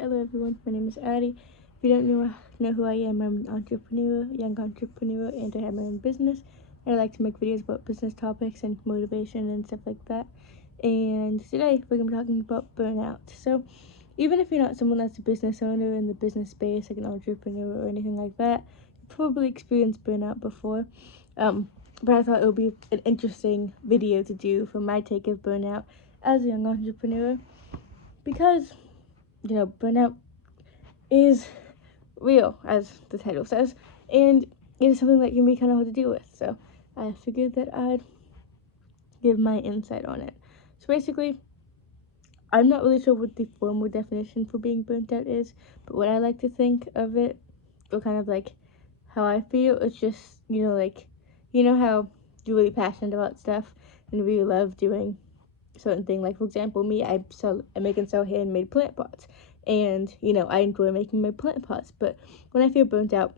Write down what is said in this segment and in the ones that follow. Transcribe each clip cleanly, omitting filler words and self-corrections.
Hello everyone, my name is Addie. If you don't know who I am, I'm an entrepreneur, young entrepreneur, and I have my own business. I like to make videos about business topics and motivation and stuff like that. And today we're going to be talking about burnout. So even if you're not someone that's a business owner in the business space, like an entrepreneur or anything like that, you've probably experienced burnout before. But I thought it would be an interesting video to do for my take of burnout as a young entrepreneur because burnout is real, as the title says, and it is something that can be kind of hard to deal with. So I figured that I'd give my insight on it. So basically, I'm not really sure what the formal definition for being burnt out is, but what I like to think of it, or kind of like how I feel, it's just, how you're really passionate about stuff and really love doing certain thing. Like for example, me, I make and sell handmade plant pots, and I enjoy making my plant pots. But when I feel burnt out,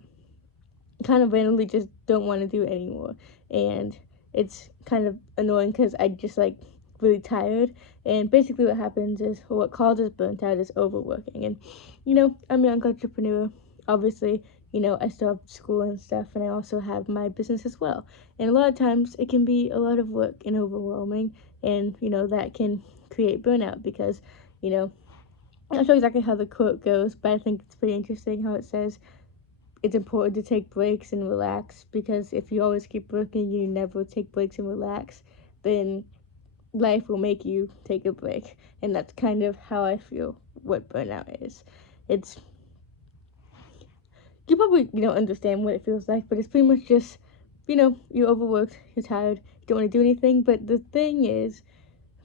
I kind of randomly just don't want to do it anymore, and it's kind of annoying because I just like really tired. And basically, what happens is, or what causes burnt out is overworking. And I'm a young entrepreneur. Obviously, I still have school and stuff, and I also have my business as well. And a lot of times, it can be a lot of work and overwhelming, and that can create burnout because I'm not sure exactly how the quote goes, but I think it's pretty interesting how it says it's important to take breaks and relax, because if you always keep working, you never take breaks and relax, then life will make you take a break. And that's kind of how I feel what burnout is. It's, you probably understand what it feels like, but it's pretty much just you're overworked, you're tired, you don't want to do anything. But the thing is,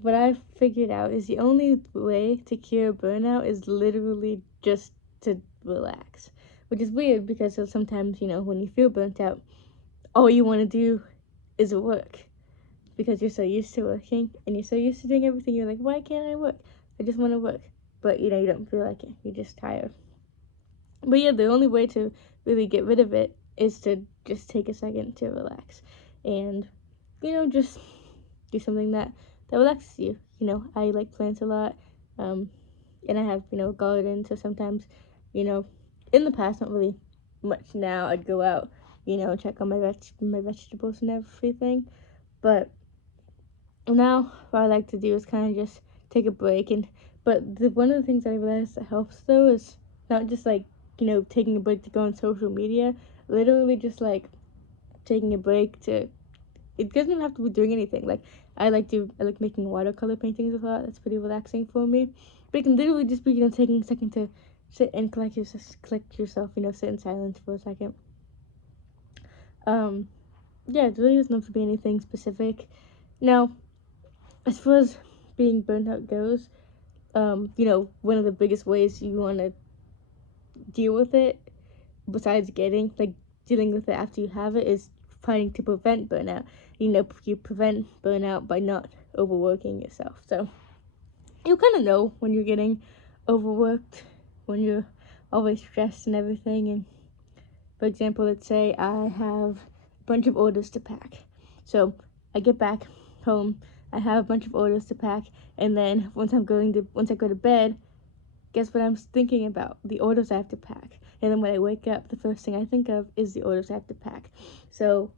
what I've figured out is the only way to cure burnout is literally just to relax, which is weird because sometimes when you feel burnt out, all you want to do is work, because you're so used to working and you're so used to doing everything. You're like, why can't I work? I just want to work. But you don't feel like it, you're just tired. But yeah, the only way to really get rid of it is to just take a second to relax, and just do something that relaxes you. I like plants a lot, and I have a garden, so sometimes in the past, not really much now, I'd go out check on my vegetables and everything. But now what I like to do is kind of just take a break. And but one of the things that I realized that helps though is not just like taking a break to go on social media, literally just like taking a break to, it doesn't even have to be doing anything. Like I like making watercolor paintings a lot. That's pretty relaxing for me. But it can literally just be taking a second to sit and collect yourself. Sit in silence for a second. Yeah, it really doesn't have to be anything specific. Now, as far as being burnt out goes, one of the biggest ways you want to deal with it, besides dealing with it after you have it, is trying to prevent burnout. You prevent burnout by not overworking yourself. So you kind of know when you're getting overworked, when you're always stressed and everything. And for example, let's say I have a bunch of orders to pack. So I get back home, I have a bunch of orders to pack, and then once I go to bed, guess what I'm thinking about? The orders I have to pack. And then when I wake up, the first thing I think of is the orders I have to pack. So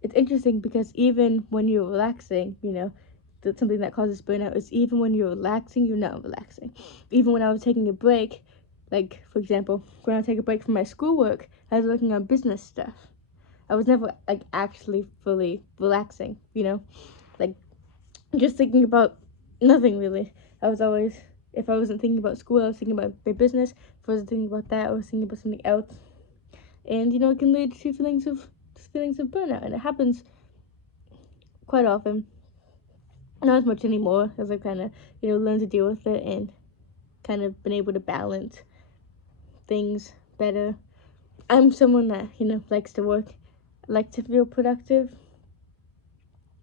it's interesting because even when you're relaxing, that's something that causes burnout is even when you're relaxing, you're not relaxing. Even when I was taking a break, like for example, when I take a break from my schoolwork, I was working on business stuff. I was never like actually fully relaxing, like just thinking about nothing really. I was always, if I wasn't thinking about school, I was thinking about my business. If I wasn't thinking about that, I was thinking about something else. And it can lead to feelings of burnout, and it happens quite often. Not as much anymore, as I've kind of learned to deal with it and kind of been able to balance things better. I'm someone that likes to work, like to feel productive,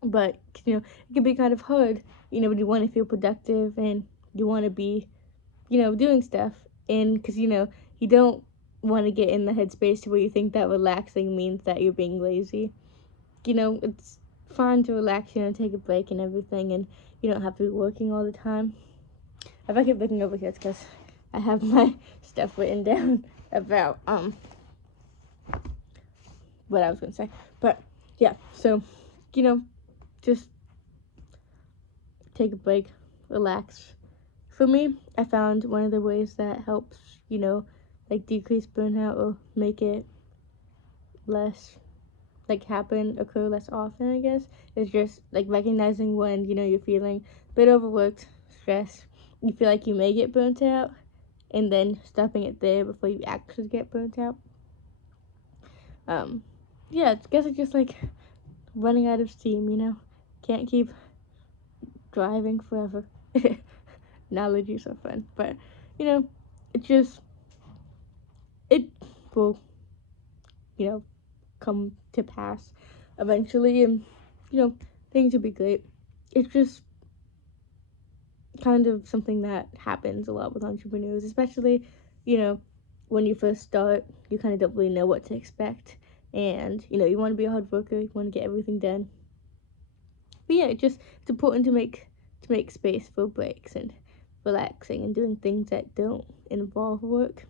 but it can be kind of hard when you want to feel productive and you want to be doing stuff, and because you don't want to get in the headspace to where you think that relaxing means that you're being lazy. It's fine to relax, take a break and everything, and you don't have to be working all the time. If I keep looking over here, it's because I have my stuff written down about what I was gonna say. But yeah, so just take a break, relax. For me, I found one of the ways that helps, like decrease burnout or make it less occur less often, I guess, is just like recognizing when, you're feeling a bit overworked, stressed, you feel like you may get burnt out, and then stopping it there before you actually get burnt out. Yeah, I guess it's just like running out of steam, can't keep driving forever. Analogies are fun, but it just it will come to pass eventually, and things will be great. It's just kind of something that happens a lot with entrepreneurs, especially when you first start. You kind of don't really know what to expect, and you want to be a hard worker, you want to get everything done. But yeah, it's important to make space for breaks and relaxing and doing things that don't involve work.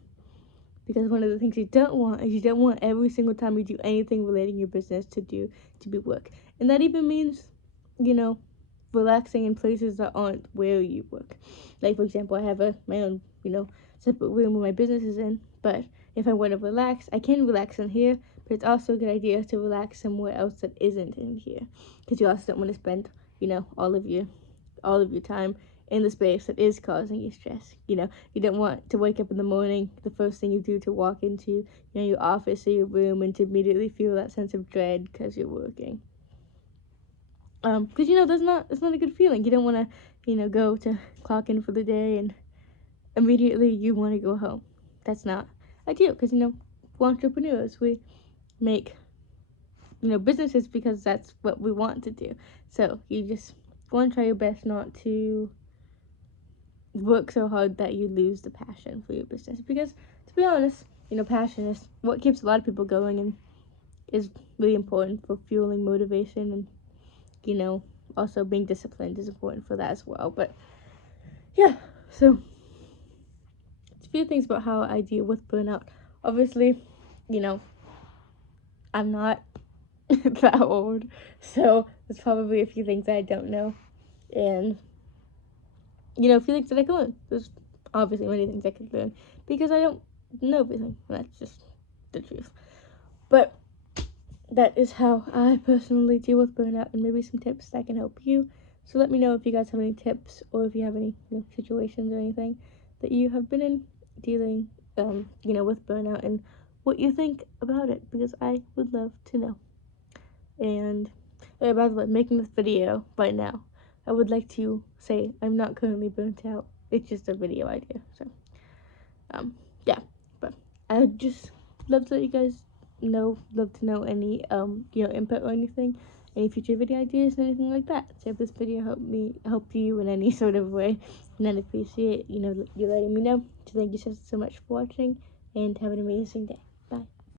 Because one of the things you don't want is you don't want every single time you do anything relating your business to be work. And that even means, relaxing in places that aren't where you work. Like, for example, I have my own, separate room where my business is in. But if I want to relax, I can relax in here. But it's also a good idea to relax somewhere else that isn't in here. Because you also don't want to spend, all of your time in the space that is causing you stress. You don't want to wake up in the morning, the first thing you do to walk into, your office or your room, and to immediately feel that sense of dread because you're working. Because it's not a good feeling. You don't want to, go to clock in for the day and immediately you want to go home. That's not ideal. Because we're entrepreneurs. We make businesses because that's what we want to do. So you just want to try your best not to work so hard that you lose the passion for your business. Because to be honest, passion is what keeps a lot of people going and is really important for fueling motivation, and also being disciplined is important for that as well. But yeah, so a few things about how I deal with burnout. Obviously, I'm not that old, so there's probably a few things that I don't know, and a few things that I can learn. There's obviously many things I could learn because I don't know everything. That's just the truth. But that is how I personally deal with burnout, and maybe some tips that can help you. So let me know if you guys have any tips, or if you have any situations or anything that you have been in dealing, with burnout, and what you think about it, because I would love to know. And by the way, making this video right now, I would like to say I'm not currently burnt out. It's just a video idea. So, yeah. But I would just love to let you guys love to know any, input or anything, any future video ideas, anything like that. So if this video helped you in any sort of way, and I'd appreciate, you letting me know. So thank you so much for watching, and have an amazing day.